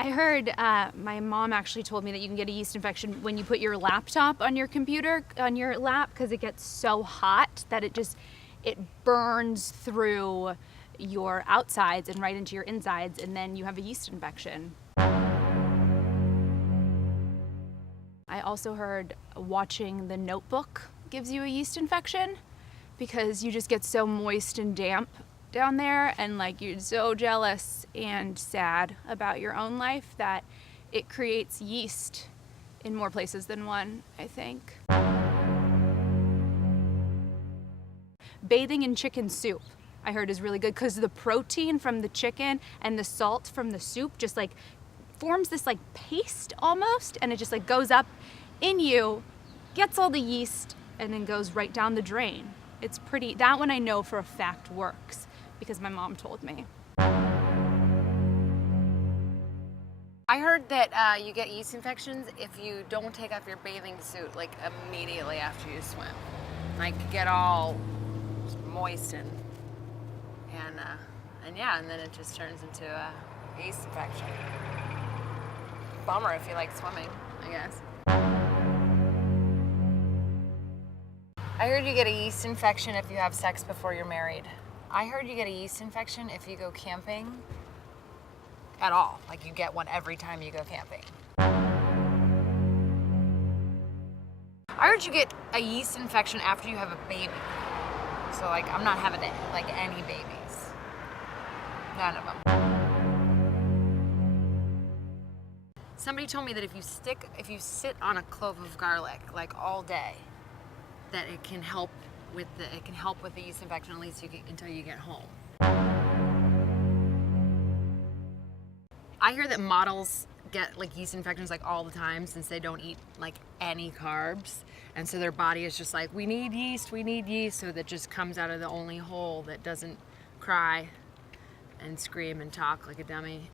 I heard my mom actually told me that you can get a yeast infection when you put your laptop on your computer, on your lap, because it gets so hot that it burns through your outsides and right into your insides, and then you have a yeast infection. I also heard watching The Notebook gives you a yeast infection because you just get so moist and damp down there, and like you're so jealous and sad about your own life that it creates yeast in more places than one, I think. Bathing in chicken soup, I heard, is really good because the protein from the chicken and the salt from the soup just like forms this like paste almost, and it just like goes up in you, gets all the yeast, and then goes right down the drain. It's pretty, that one I know for a fact works because my mom told me. I heard that you get yeast infections if you don't take off your bathing suit like immediately after you swim. Like get all moist and yeah, and then it just turns into a yeast infection. Bummer if you like swimming, I guess. I heard you get a yeast infection if you have sex before you're married. I heard you get a yeast infection if you go camping at all. Like you get one every time you go camping. I heard you get a yeast infection after you have a baby. So like I'm not having like any babies. None of them. Somebody told me that if you sit on a clove of garlic like all day, that it can help with the yeast infection at least until you get home. I hear that models get like yeast infections like all the time since they don't eat like any carbs, and so their body is just like, we need yeast, so that just comes out of the only hole that doesn't cry and scream and talk like a dummy.